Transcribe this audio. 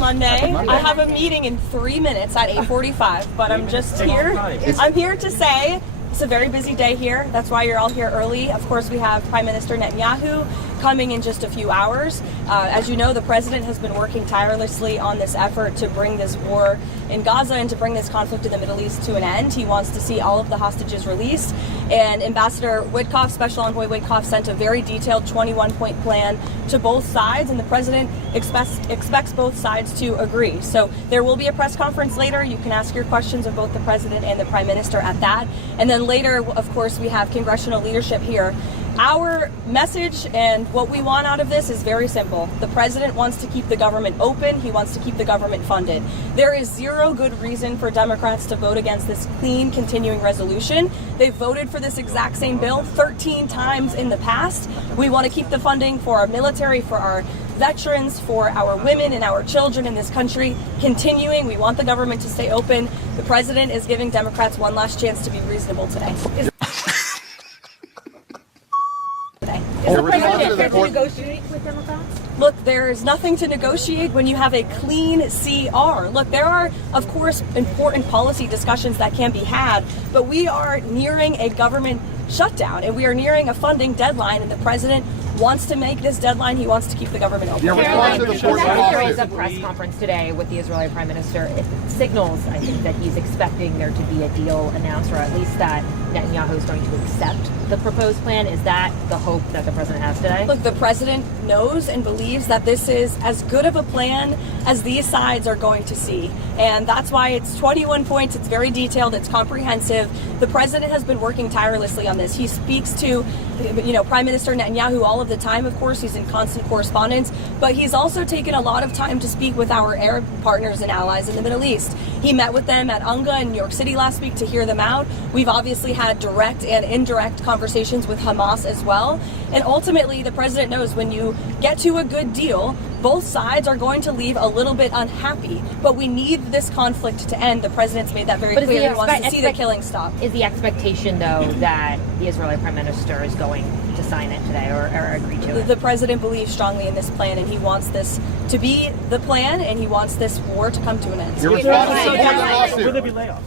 Monday. I have a meeting in 3 minutes at 8:45, but I'm just here. I'm here to say it's a very busy day here. That's why you're all here early. Of course, we have Prime Minister Netanyahu coming in just a few hours. As you know, the president has been working tirelessly on this effort to bring this war in Gaza and to bring this conflict in the Middle East to an end. He wants to see all of the hostages released. And Ambassador Witkoff, Special Envoy Witkoff, sent a very detailed 21-point plan to both sides, and the president expects both sides to agree. So there will be a press conference later. You can ask your questions of both the president and the prime minister at that. And then later, of course, we have congressional leadership here. Our message and what we want out of this is very simple. The president wants to keep the government open. He wants to keep the government funded. There is zero good reason for Democrats to vote against this clean continuing resolution. They voted for this exact same bill 13 times in the past. We want to keep the funding for our military, for our veterans, for our women and our children in this country continuing. We want the government to stay open. The president is giving Democrats one last chance to be reasonable today. Is the president there to negotiate with Democrats? Look, there is nothing to negotiate when you have a clean CR. Look, there are, of course, important policy discussions that can be had, but we are nearing a government shutdown and we are nearing a funding deadline, and the president wants to make this deadline. He wants to keep the government open. There is a press conference today with the Israeli Prime Minister. It signals, I think, that he's expecting there to be a deal announced, or at least that Netanyahu is going to accept the proposed plan. Is that the hope that the president has today? Look, the president knows and believes that this is as good of a plan as these sides are going to see. And that's why it's 21 points. It's very detailed. It's comprehensive. The president has been working tirelessly on this. He speaks to, Prime Minister Netanyahu all of the time. Of course, he's in constant correspondence, but he's also taken a lot of time to speak with our Arab partners and allies in the Middle East. He met with them at UNGA in New York City last week to hear them out. We've obviously had direct and indirect conversations with Hamas as well. And ultimately, the president knows when you get to a good deal, both sides are going to leave a little bit unhappy, but we need this conflict to end. The president's made that very clear. He wants to see the killing stop. Is the expectation, though, that the Israeli Prime Minister is going to sign it today or agree to it? The president believes strongly in this plan, and he wants this to be the plan, and he wants this war to come to an end. Will there be layoffs?